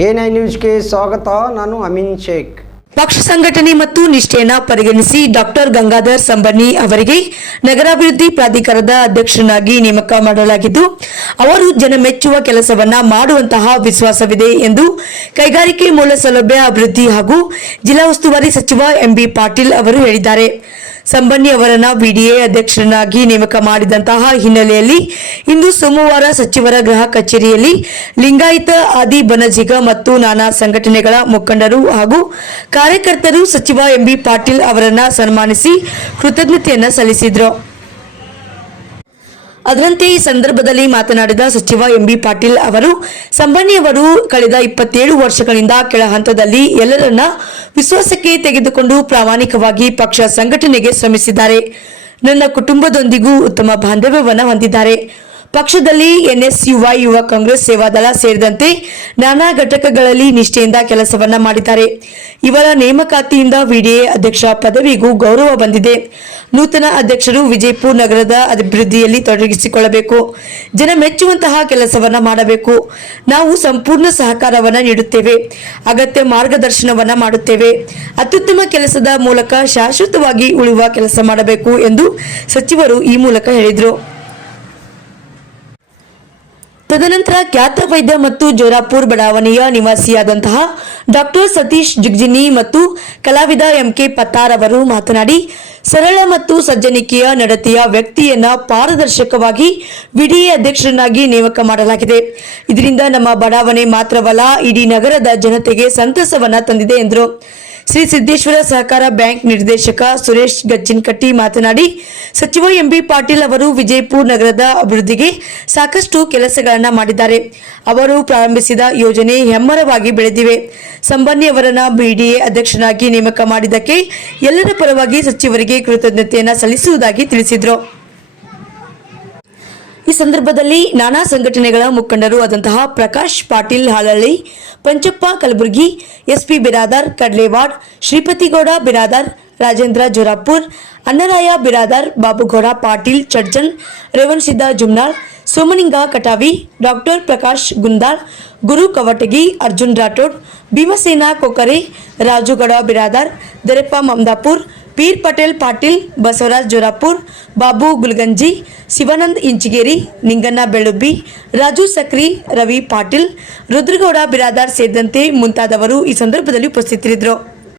A nine ನ್ಯೂಸ್ಗೆ ಸ್ವಾಗತ, ನಾನು ಅಮೀನ್ ಶೇಖ್. ಪಕ್ಷ ಸಂಘಟನೆ ಮತ್ತು ನಿಷ್ಠೆಯನ್ನ ಪರಿಗಣಿಸಿ ಡಾಕ್ಟರ್ ಗಂಗಾಧರ್ ಸಂಬನಿ ಅವರಿಗೆ ನಗರಾಭಿವೃದ್ಧಿ ಪ್ರಾಧಿಕಾರದ ಅಧ್ಯಕ್ಷರನ್ನಾಗಿ ನೇಮಕ ಮಾಡಲಾಗಿದ್ದು, ಅವರು ಜನ ಮೆಚ್ಚುವ ಕೆಲಸವನ್ನ ಮಾಡುವಂತಹ ವಿಶ್ವಾಸವಿದೆ ಎಂದು ಕೈಗಾರಿಕೆ ಮೂಲ ಸೌಲಭ್ಯ ಅಭಿವೃದ್ಧಿ ಹಾಗೂ ಜಿಲ್ಲಾ ಉಸ್ತುವಾರಿ ಸಚಿವ ಎಂಬಿ ಪಾಟೀಲ್ ಅವರು ಹೇಳಿದ್ದಾರೆ. ಸಂಬನ್ನಿ ಅವರನ್ನ ಬಿಡಿಎ ಅಧ್ಯಕ್ಷರನ್ನಾಗಿ ನೇಮಕ ಮಾಡಿದಂತಹ ಹಿನ್ನೆಲೆಯಲ್ಲಿ ಇಂದು ಸೋಮವಾರ ಸಚಿವರ ಗೃಹ ಕಚೇರಿಯಲ್ಲಿ ಲಿಂಗಾಯತ ಆದಿ ಬನಜಿಗ ಮತ್ತು ನಾನಾ ಸಂಘಟನೆಗಳ ಮುಖಂಡರು ಹಾಗೂ ಕಾರ್ಯಕರ್ತರು ಸಚಿವ ಎಂಬಿ ಪಾಟೀಲ್ ಅವರನ್ನ ಸನ್ಮಾನಿಸಿ ಕೃತಜ್ಞತೆಯನ್ನ ಸಲ್ಲಿಸಿದ್ರು. ಅದರಂತೆ ಈ ಸಂದರ್ಭದಲ್ಲಿ ಮಾತನಾಡಿದ ಸಚಿವ ಎಂಬಿ ಪಾಟೀಲ್ ಅವರು ಸಂಬಣ್ಣಿ ಅವರು ಕಳೆದ ಇಪ್ಪತ್ತೇಳು ವರ್ಷಗಳಿಂದ ಕೆಳ ಹಂತದಲ್ಲಿ ಎಲ್ಲರನ್ನ ವಿಶ್ವಾಸಕ್ಕೆ ತೆಗೆದುಕೊಂಡು ಪ್ರಾಮಾಣಿಕವಾಗಿ ಪಕ್ಷ ಸಂಘಟನೆಗೆ ಶ್ರಮಿಸಿದ್ದಾರೆ. ನನ್ನ ಕುಟುಂಬದೊಂದಿಗೂ ಉತ್ತಮ ಬಾಂಧವ್ಯವನ್ನು ಹೊಂದಿದ್ದಾರೆ. ಪಕ್ಷದಲ್ಲಿ ಎನ್ಎಸ್ಯುವೈ ಯುವ ಕಾಂಗ್ರೆಸ್ ಸೇವಾದಳ ಸೇರಿದಂತೆ ನಾನಾ ಘಟಕಗಳಲ್ಲಿ ನಿಷ್ಠೆಯಿಂದ ಕೆಲಸವನ್ನ ಮಾಡಿದ್ದಾರೆ. ಇವರ ನೇಮಕಾತಿಯಿಂದ ವಿಡಿಎ ಅಧ್ಯಕ್ಷ ಪದವಿಗೂ ಗೌರವ ಬಂದಿದೆ. ನೂತನ ಅಧ್ಯಕ್ಷರು ವಿಜಯಪುರ ನಗರದ ಅಭಿವೃದ್ಧಿಯಲ್ಲಿ ತೊಡಗಿಸಿಕೊಳ್ಳಬೇಕು. ಜನ ಮೆಚ್ಚುವಂತಹ ಕೆಲಸವನ್ನ ಮಾಡಬೇಕು. ನಾವು ಸಂಪೂರ್ಣ ಸಹಕಾರವನ್ನ ನೀಡುತ್ತೇವೆ. ಅಗತ್ಯ ಮಾರ್ಗದರ್ಶನವನ್ನ ಮಾಡುತ್ತೇವೆ. ಅತ್ಯುತ್ತಮ ಕೆಲಸದ ಮೂಲಕ ಶಾಶ್ವತವಾಗಿ ಉಳಿಯುವ ಕೆಲಸ ಮಾಡಬೇಕು ಎಂದು ಸಚಿವರು ಈ ಮೂಲಕ ಹೇಳಿದರು. ತದನಂತರ ಖ್ಯಾತ ವೈದ್ಯ ಮತ್ತು ಜೋರಾಪುರ್ ಬಡಾವಣೆಯ ನಿವಾಸಿಯಾದಂತಹ ಡಾಕ್ಟರ್ ಸತೀಶ್ ಜಿಗ್ಜಿನಿ ಮತ್ತು ಕಲಾವಿದ ಎಂಕೆ ಪತ್ತಾರ್ ಅವರು ಮಾತನಾಡಿ, ಸರಳ ಮತ್ತು ಸಜ್ಜನಿಕೆಯ ನಡತೆಯ ವ್ಯಕ್ತಿಯನ್ನ ಪಾರದರ್ಶಕವಾಗಿ ವಿಡಿಎ ಅಧ್ಯಕ್ಷರನ್ನಾಗಿ ನೇಮಕ ಮಾಡಲಾಗಿದೆ. ಇದರಿಂದ ನಮ್ಮ ಬಡಾವಣೆ ಮಾತ್ರವಲ್ಲ, ಇಡೀ ನಗರದ ಜನತೆಗೆ ಸಂತಸವನ್ನ ತಂದಿದೆ ಎಂದರು. ಶ್ರೀ ಸಿದ್ದೇಶ್ವರ ಸಹಕಾರ ಬ್ಯಾಂಕ್ ನಿರ್ದೇಶಕ ಸುರೇಶ್ ಗಜ್ಜಿನಕಟ್ಟಿ ಮಾತನಾಡಿ, ಸಚಿವ ಎಂಬಿ ಪಾಟೀಲ್ ಅವರು ವಿಜಯಪುರ ನಗರದ ಅಭಿವೃದ್ಧಿಗೆ ಸಾಕಷ್ಟು ಕೆಲಸಗಳನ್ನು ಮಾಡಿದ್ದಾರೆ. ಅವರು ಪ್ರಾರಂಭಿಸಿದ ಯೋಜನೆ ಹೆಮ್ಮರವಾಗಿ ಬೆಳೆದಿವೆ. ಸಂಬನ್ನಿ ಅವರನ್ನ ಬಿಡಿಎ ಅಧ್ಯಕ್ಷನಾಗಿ ನೇಮಕ ಮಾಡಿದ್ದಕ್ಕೆ ಎಲ್ಲರ ಪರವಾಗಿ ಸಚಿವರಿಗೆ ಕೃತಜ್ಞತೆಯನ್ನು ಸಲ್ಲಿಸುವುದಾಗಿ ತಿಳಿಸಿದರು. ಈ ಸಂದರ್ಭದಲ್ಲಿ ನಾನಾ ಸಂಘಟನೆಗಳ ಮುಖಂಡರು ಆದಂತಹ ಪ್ರಕಾಶ್ ಪಾಟೀಲ್ ಹಾಲಳ್ಳಿ, ಪಂಚಪ್ಪ ಕಲಬುರಗಿ, ಎಸ್ಪಿ ಬಿರಾದಾರ್ ಕಡ್ಲೇವಾಡ್ ಶ್ರೀಪತಿಗೌಡ ಬಿರಾದಾರ್, ರಾಜೇಂದ್ರ ಜೋರಾಪುರ್, ಅನ್ನರಾಯ ಬಿರಾದಾರ್, ಬಾಬುಗೌಡ ಪಾಟೀಲ್, ಚಡ್ಜನ್ ರೇವಣಸಿದ್ದ ಜುಮ್ನಾಳ್, ಸೋಮನಿಂಗ ಕಟಾವಿ, ಡಾಕ್ಟರ್ ಪ್ರಕಾಶ್ ಗುಂದಾಳ್, ಗುರು ಕವಟಗಿ, ಅರ್ಜುನ್ ರಾಠೋಡ್, ಭೀಮಸೇನಾ ಕೊಕರೆ ರಾಜುಗೌಡ ಬಿರಾದಾರ್, ದರೆಪ್ಪ ಮಮದಾಪುರ್ ಪೀರ್ ಪಟೇಲ್ ಪಾಟೀಲ್, ಬಸವರಾಜ್ ಜೋರಾಪುರ್, ಬಾಬು ಗುಲ್ಗಂಜಿ, ಶಿವಾನಂದ್ ಇಂಚಿಗೇರಿ, ನಿಂಗಣ್ಣ ಬೆಳುಬ್ಬಿ ರಾಜು ಸಕ್ರಿ, ರವಿ ಪಾಟೀಲ್, ರುದ್ರಗೌಡ, ಬಿರಾದಾರ್ ಸೇರಿದಂತೆ ಮುಂತಾದವರು ಈ ಸಂದರ್ಭದಲ್ಲಿ ಉಪಸ್ಥಿತರಿದ್ದರು.